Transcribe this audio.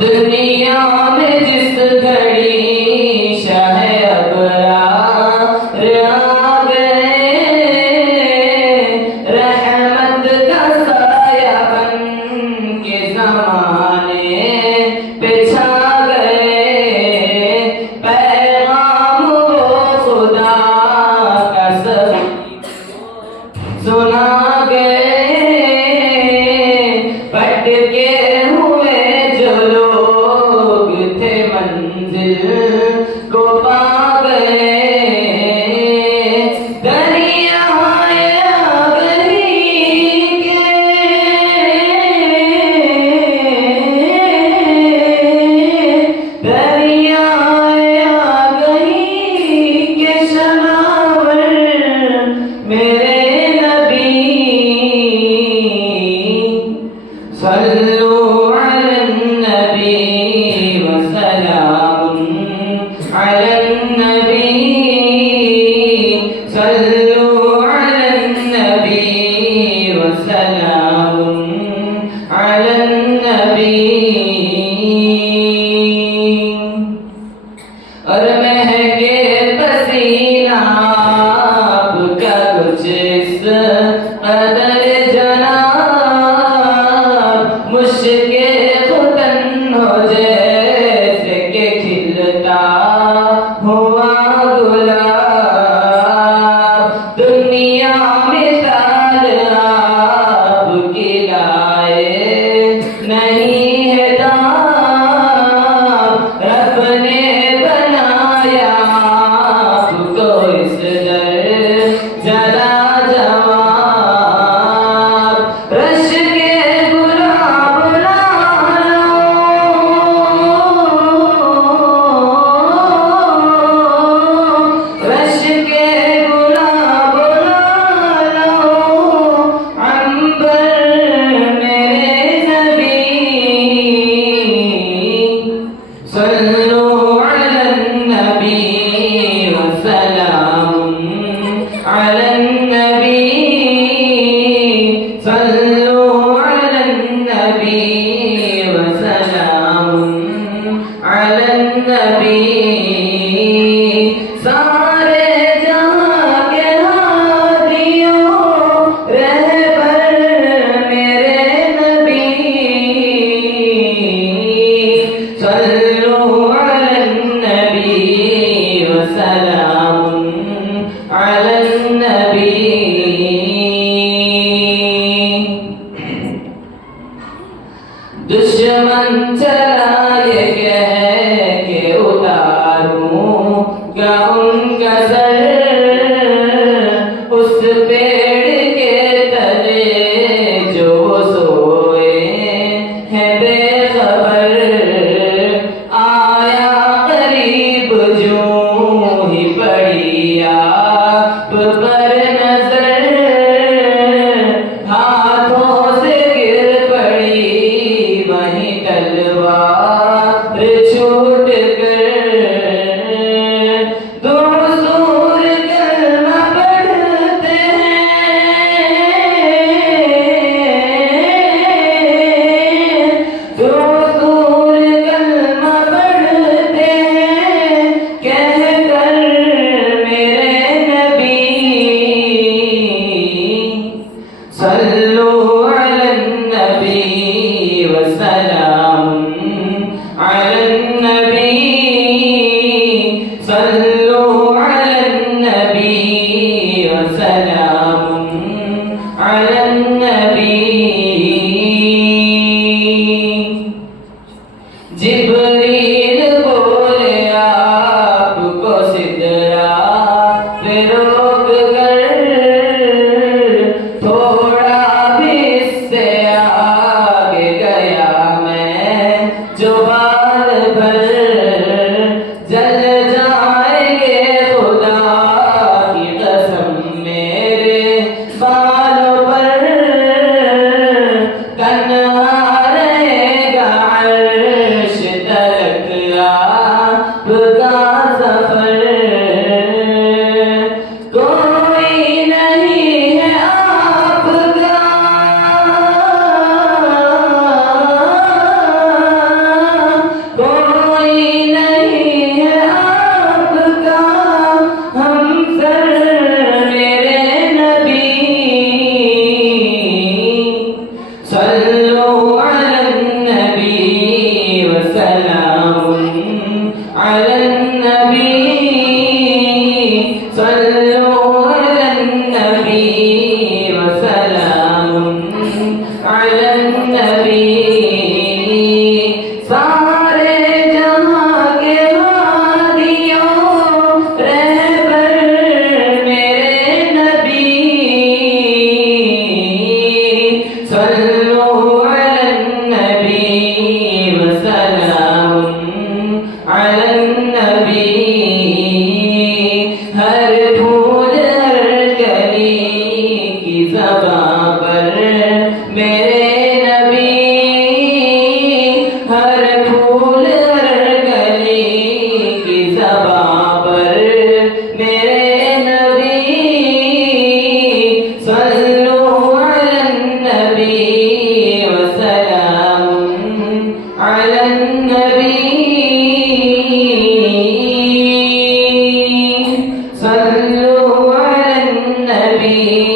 दुनिया में जिस घड़ी शाह अबरार आ गए, रहमत का साया बन के ज़माने पे छा गए। पैगाम वो खुदा का सभी सुना गए, भटके हुए जो लोग थे मंजिल को पा गए। दरियाए आगही के दरियाए आगही के शनावर मेरे सल्लु अलन्नबी वसलामुन अलन्नबी, सल्लु अलन्नबी वसलामुन अलन्नबी। और महके पसीना आपका कुछ इस कदर मुश्के खुदन हो जैसे के खिलता हुआ गुलाब। दुनिया मिसाल आपकी लाए नहीं है दाब, रब ने बनाया आपको इस दर जला जवाब। रश के सल्लु अलन्नबी वसलामुन अलन्नबी, सल्लु अलन्नबी वसलामुन अलन्नबी। सारे जहां के हादियों रहबर मेरे नबी, सल्लु अलन्नबी वसलामुन अलन्नबी। दुश्मन चला ये कह के उतारूंगा उनका सर, उस पेड़ के तले जो सोए हैं बेखबर। आया करीब यूं ही पड़ी आप पर नजर, हाथों से गिर पड़ी वहीं तलवार छूट कर। दूर दूर कलमा पढ़ते हैं, दूर दूर कलमा पढ़ते हैं, कहकर मेरे नबी, सल्लु अलन्नबी वसलामुन अलन्नबी। आपका सफर कोई नहीं है आपका, कोई नहीं है आपका हमसर मेरे नबी। सल्लु अलन नबी व सलामुन अलन नबी, सल्लु अलन नबी व सलामुन अलन नबी। सारे जहां के हादियों रहबर मेरे नबी, सल्लु अलन नबी व सलामुन अलन नबी। हर फूल हर कली की ज़बां पर मेरे नबी, हर फूल हर कली की ज़बां पर मेरे नबी। सल्लु अलन नबी व सलामुन अलन नबी, सल्लु अलन नबी